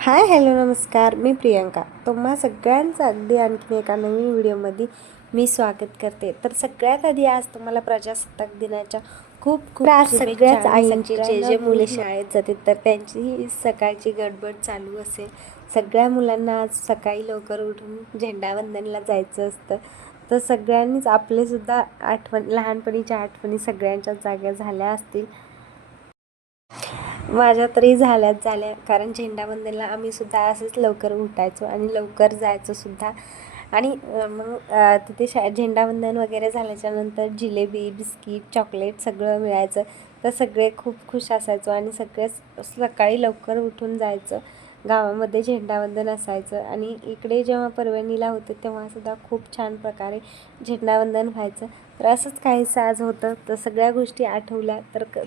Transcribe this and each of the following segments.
Hi hello नमस्कार. मी प्रियंका. तुम्हा सगळ्यांचं अगदी आणखीन एका नवीन व्हिडिओमध्ये मी स्वागत करते. तर सगळ्यात आधी आज तुम्हाला प्रजासत्ताक दिनाच्या खूप खूप सगळ्याच आईंची जे जे मुले शाळेत जाते तर त्यांची ही सकाळची गडबड चालू असेल. सगळ्या मुलांना आज सकाळी लवकर उठून झेंडावंदनला जायचं असतं. तर सगळ्यांनीच आपले सुद्धा आठवण लहानपणीच्या आठवणी सगळ्यांच्या जाग्या झाल्या असतील. माझ्या तरी झाल्याच झाल्या. कारण झेंडावंदनला आम्ही सुद्धा असंच लवकर उठायचो आणि लवकर जायचो सुद्धा. आणि मग तिथे शा झेंडावंदन वगैरे झाल्याच्यानंतर जिलेबी बिस्किट चॉकलेट सगळं मिळायचं. तर सगळे खूप खुश असायचो आणि सगळे सकाळी लवकर उठून जायचं. गावामध्ये झेंडावंदन असायचं आणि इकडे जेव्हा परभणीला होते तेव्हासुद्धा खूप छान प्रकारे झेंडावंदन व्हायचं. तर असंच काहीसं आज होतं. तर सगळ्या गोष्टी आठवल्या. तर क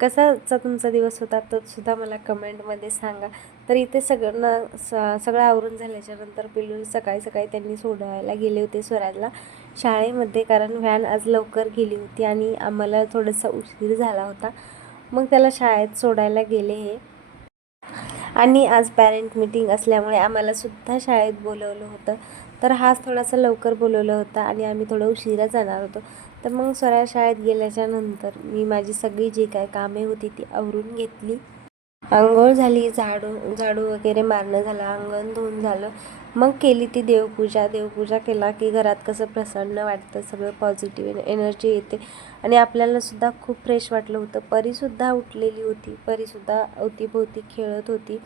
कसाचा तुमचा दिवस होता? तो सुद्धा मला कमेंटमध्ये सांगा. तर इथे सगळं स सगळं आवरून झाल्याच्यानंतर पिल्लू सकाळी सकाळी त्यांनी सोडायला गेले होते स्वराजला शाळेमध्ये कारण व्हॅन आज लवकर गेली होती आणि आम्हाला थोडासा उशीर झाला होता. मग त्याला शाळेत सोडायला गेले हे. आणि आज पॅरेंट मीटिंग असल्यामुळे आम्हालासुद्धा शाळेत बोलवलं होतं. तर हाच थोडासा लवकर बोलवलं होतं आणि आम्ही थोडं उशिरा जाणार होतो. तर मग स्वरा शाळेत गेल्याच्यानंतर मी माझी सगळी जी काय कामे होती ती आवरून घेतली. आंघोळ झाली झाडू झाडू वगैरे मारणं झालं अंगण धुवून झालं. मग केली ती देवपूजा. देवपूजा केला की घरात कसं प्रसन्न वाटतं सगळं पॉझिटिव्ह एनर्जी येते. आणि आपल्यालासुद्धा खूप फ्रेश वाटलं होतं. परीसुद्धा उठलेली होती. परीसुद्धा अवतीभोवती खेळत होती.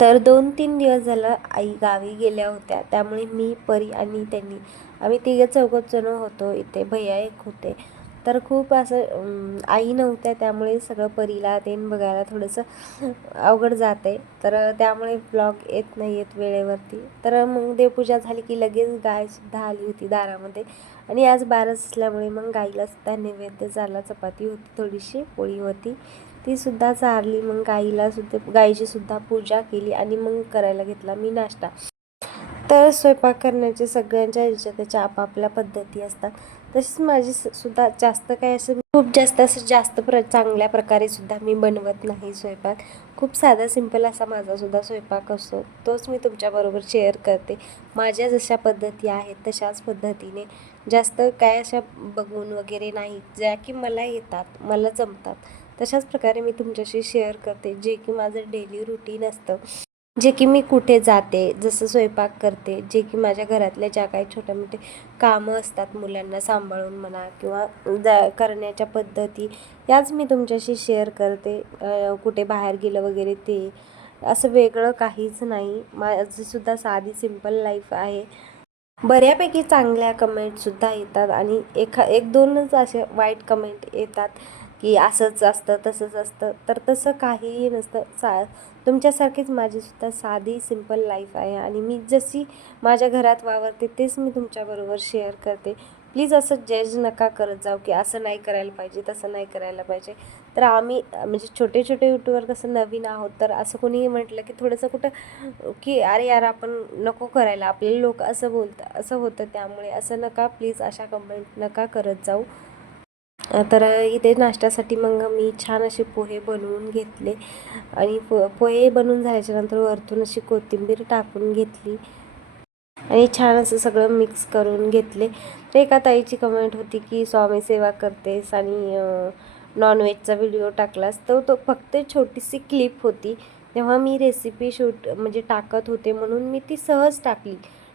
तर दोन तीन दिवस झालं आई गावी गेल्या होत्या. त्यामुळे मी परी आणि त्यांनी आम्ही तिघं चौघच जण होतो. इथे भैया एक होते. तर खूप असं आई नव्हत्या त्यामुळे सगळं परीला ते बघायला थोडंसं अवघड जात आहे तर त्यामुळे ब्लॉग येत नाही येत वेळेवरती. तर मग देवपूजा झाली की लगेच गायसुद्धा आली होती दारामध्ये. आणि आज बारस असल्यामुळे मग गाईलासुद्धा नैवेद्य झाला चपाती होती थोडीशी पोळी होती. तीसुद्धा चारली मग गाईलासुद्धा गाईचीसुद्धा पूजा केली आणि मग करायला घेतला मी नाश्ता. तर स्वयंपाक करण्याचे सगळ्यांच्या ह्याच्या त्याच्या आपापल्या पद्धती असतात. तशीच माझी स- सुद्धा जास्त काय असं खूप जास्त असं जास्त प्र चांगल्या प्रकारे सुद्धा मी बनवत नाही स्वयंपाक. खूप साधा सिंपल असा माझा सुद्धा स्वयंपाक असतो. तोच मी तुमच्याबरोबर शेअर करते. माझ्या जशा पद्धती आहेत तशाच पद्धतीने जास्त काय अशा बघून वगैरे नाही ज्या की मला येतात मला जमतात. तशाच प्रकारे मी तुमच्याशी शेअर करते जे की माझं डेली रुटीन असतं. जे की मी कुठे जाते जसं स्वयंपाक करते जे की माझ्या घरातल्या ज्या काही छोट्या मोठे कामं असतात मुलांना सांभाळून म्हणा किंवा जा करण्याच्या पद्धती याच मी तुमच्याशी शेअर करते. कुठे बाहेर गेलं वगैरे ते असं वेगळं काहीच नाही. माझीसुद्धा साधी सिंपल लाईफ आहे. बऱ्यापैकी चांगल्या कमेंटसुद्धा येतात आणि एखा एक दोनच असे वाईट कमेंट येतात. की असंच असतं तसंच असतं. तर तसं काहीही नसतं. सा तुमच्यासारखीच माझीसुद्धा साधी सिंपल लाईफ आहे आणि मी जशी माझ्या घरात वावरते तेच मी तुमच्याबरोबर शेअर करते. प्लीज असं जज नका करत जाऊ की असं नाही करायला पाहिजे तसं नाही करायला पाहिजे. तर आम्ही म्हणजे छोटे छोटे यूट्यूबर कसं नवीन आहोत तर असं कोणी म्हटलं की थोडंसं कुठं की अरे यार आपण नको करायला आपले लोक असं बोलतात असं होतं त्यामुळे असं नका प्लीज अशा कमेंट नका करत जाऊ. तर इथे नाश्त्यासाठी मग मी छान असे पोहे बनवून घेतले. आणि पो पोहे बनवून झाल्याच्यानंतर वरतून अशी कोथिंबीर टाकून घेतली. आणि छान असं सगळं मिक्स करून घेतले. तर एका ताईची कमेंट होती की स्वामी सेवा करतेस आणि नॉनव्हेजचा व्हिडिओ टाकलास. तर तो फक्त छोटीशी क्लिप होती. तेव्हा मी रेसिपी शूट म्हणजे टाकत होते म्हणून मी ती सहज टाकली.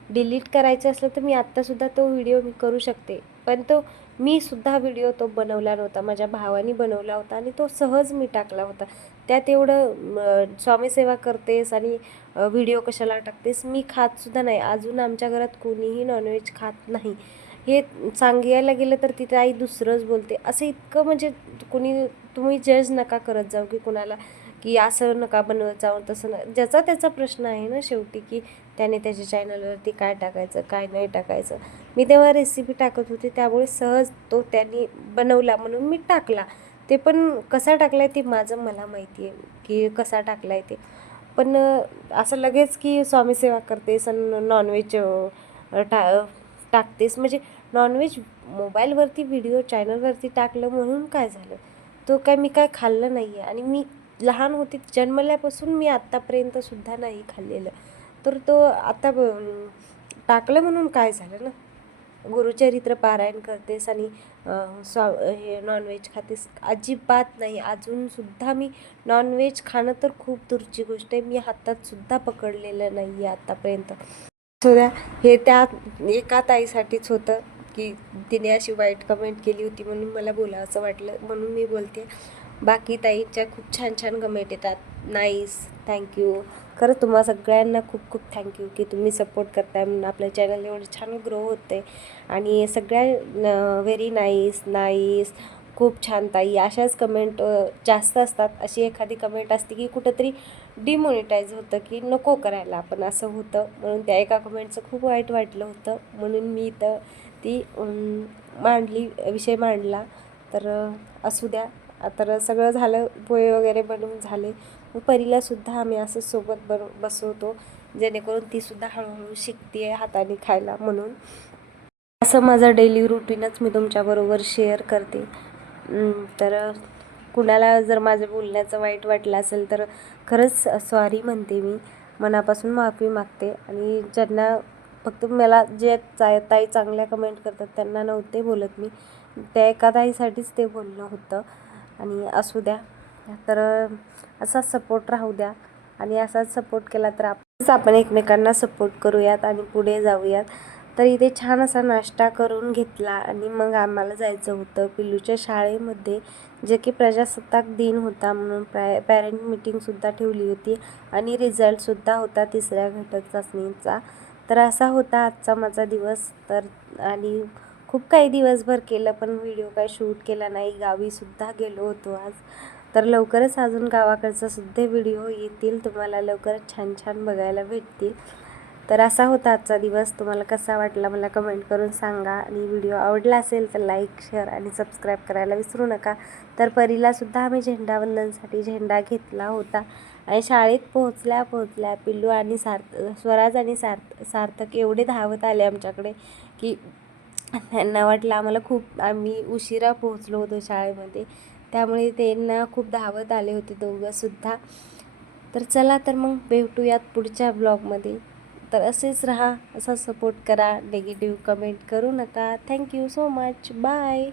डिलीट करायचं असलं तर मी आत्तासुद्धा तो व्हिडिओ मी करू शकते. पण तो मी सुद्धा व्हिडिओ तो बनवला नव्हता माझ्या भावाने बनवला होता आणि तो सहज मी टाकला होता. त्यात एवढं स्वामीसेवा करतेस आणि व्हिडिओ कशाला टाकतेस मी खातसुद्धा नाही. अजून आमच्या घरात कोणीही नॉनव्हेज खात नाही. हे सांगायला गेलं तर तिथे आई दुसरंच बोलते. असं इतकं म्हणजे कोणी तुम्ही जज नका करत जाऊ की कुणाला की असं नका बनवत जाऊ तसं न ज्याचा त्याचा प्रश्न आहे ना शेवटी की त्याने त्याच्या चॅनलवरती काय टाकायचं काय नाही टाकायचं. मी तेव्हा रेसिपी टाकत होते त्यामुळे सहज तो त्यांनी बनवला म्हणून मी टाकला. ते पण कसा टाकला आहे ते माझं मला माहिती आहे की कसा टाकला आहे ते. पण असं लगेच की स्वामी सेवा करतेस आणि नॉनव्हेज टा टाकतेस. म्हणजे नॉनव्हेज मोबाईलवरती व्हिडिओ चॅनलवरती टाकलं म्हणून काय झालं? तो काय मी काय खाल्लं नाही आहे आणि मी लहान होते जन्मल्यापासून मी आत्तापर्यंत सुद्धा नाही खाल्लेलं. तर तो आता ब- टाकलं म्हणून काय झालं ना? गुरुचरित्र पारायण करतेस आणि स्वा हे नॉनव्हेज खातेस. अजिबात नाही. अजूनसुद्धा मी नॉनव्हेज खाणं तर खूप दूरची गोष्ट आहे. मी हातातसुद्धा पकडलेलं नाही आहे आत्तापर्यंत सो द्या हे त्या एका ताईसाठीच होतं की तिने अशी वाईट कमेंट केली होती म्हणून मला बोलावंसं वाटलं. म्हणून मी बोलते बाकी ताईच्या खूप छान छान कमेंट येतात नाईस थँक्यू खरं तुम्हा सगळ्यांना खूप खूप थँक्यू की तुम्ही सपोर्ट करताय. म्हणून आपलं चॅनल एवढं छान ग्रो होते आणि सगळ्या व्हेरी नाईस नाईस खूप छान ताई. अशाच कमेंट जास्त असतात. अशी एखादी कमेंट असते की कुठंतरी डिमॉनिटाईज होतं की नको करायला आपण असं होतं. म्हणून त्या एका कमेंटचं खूप वाईट वाटलं होतं. म्हणून मी तर ती मांडली विषय मांडला. तर असू द्या. तर सगळं झालं पोहे वगैरे बनवून झाले. परीलासुद्धा आम्ही असं सोबत बर बसवतो जेणेकरून तीसुद्धा हळूहळू शिकते हाताने खायला म्हणून. असं माझं डेली रुटीनच मी तुमच्याबरोबर शेअर करते. तर कुणाला जर माझं बोलण्याचं वाईट वाटलं असेल तर खरंच सॉरी म्हणते मी. मनापासून माफी मागते आणि ज्यांना फक्त मला जे चा ताई चांगल्या कमेंट करतात त्यांना नव्हते बोलत मी. त्या एका ताईसाठीच ते बोलणं होतं आणि असू द्या. तर असाच सपोर्ट राहू द्या. आणि असाच सपोर्ट केला तर आपणच आपण एकमेकांना सपोर्ट करूयात आणि पुढे जाऊयात. तर इथे छान असा नाश्ता करून घेतला आणि मग आम्हाला जायचं होतं पिल्लूच्या शाळेमध्ये जे की प्रजासत्ताक दिन होता म्हणून प्राय पॅरेंट मिटिंगसुद्धा ठेवली होती आणि रिझल्टसुद्धा होता तिसऱ्या घटक चाचणीचा. तर असा होता आजचा माझा दिवस. तर आणि खूप काही दिवसभर केलं पण व्हिडिओ काय शूट केला नाही. गावीसुद्धा गेलो होतो आज. तर लवकरच अजून गावाकडचा सुद्धा व्हिडिओ येतील. तुम्हाला लवकरच छान छान बघायला भेटतील. तर असा होता आजचा दिवस. तुम्हाला कसा वाटला मला कमेंट करून सांगा. आणि व्हिडिओ आवडला असेल तर लाईक शेअर आणि सबस्क्राईब करायला विसरू नका. तर परीलासुद्धा आम्ही झेंडावंदनसाठी झेंडा घेतला होता. आणि शाळेत पोहोचल्या पोहोचल्या पिल्लू आणि सार्थ स्वराज आणि सार्थ सार्थक एवढे धावत आले आमच्याकडे की त्यांना वाटलं आम्हाला खूप आम्ही उशिरा पोहोचलो होतो शाळेमध्ये. त्यामुळे त्यांना खूप धावत आले होते दोघंसुद्धा तर चला तर मग भेटूयात पुढच्या ब्लॉगमध्ये. तर असेच राहा असा सपोर्ट करा नेगेटिव्ह कमेंट करू नका. Thank you so much bye